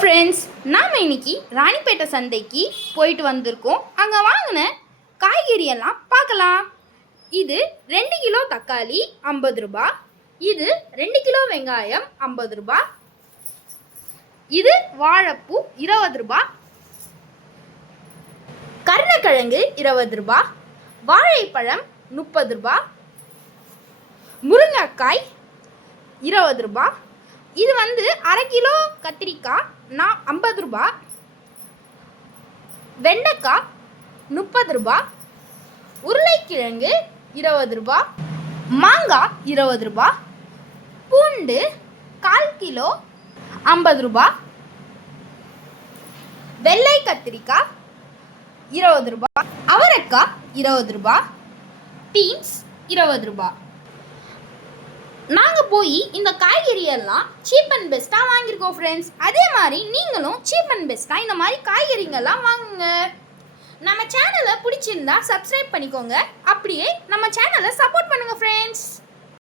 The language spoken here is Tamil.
ஃப்ரெண்ட்ஸ், நாம் இன்னைக்கு ராணிப்பேட்டை சந்தைக்கு போயிட்டு வந்திருக்கோம். அங்கே வாங்கின காய்கறி எல்லாம் பார்க்கலாம். இது 2 கிலோ தக்காளி 50 ரூபா, இது 2 கிலோ வெங்காயம் 50 ரூபா, இது வாழைப்பூ 20 ரூபா, கருணக்கிழங்கு 20 ரூபா, வாழைப்பழம் 30 ரூபா, முருங்கைக்காய் 20 ரூபா, இது வந்து 1/2 கிலோ கத்திரிக்காய் 50 ரூபா, வெண்டைக்காய் 30 ரூபா, உருளைக்கிழங்கு 20 ரூபா, மாங்காய் 20 ரூபா, பூண்டு 1/4 கிலோ 50 ரூபா, வெள்ளை கத்திரிக்காய் 20 ரூபா, அவரைக்காய் 20 ரூபா, பீன்ஸ் 20 ரூபா. நாங்கள் போய் இந்த காய்கறியெல்லாம் சீப் அண்ட் பெஸ்ட்டாக வாங்கியிருக்கோம் ஃப்ரெண்ட்ஸ். அதே மாதிரி நீங்களும் சீப் அண்ட் பெஸ்ட்டாக இந்த மாதிரி காய்கறிங்கெல்லாம் வாங்குங்க. நம்ம சேனலை பிடிச்சிருந்தா சப்ஸ்கிரைப் பண்ணிக்கோங்க. அப்படியே நம்ம சேனலை சப்போர்ட் பண்ணுங்கள் ஃப்ரெண்ட்ஸ்.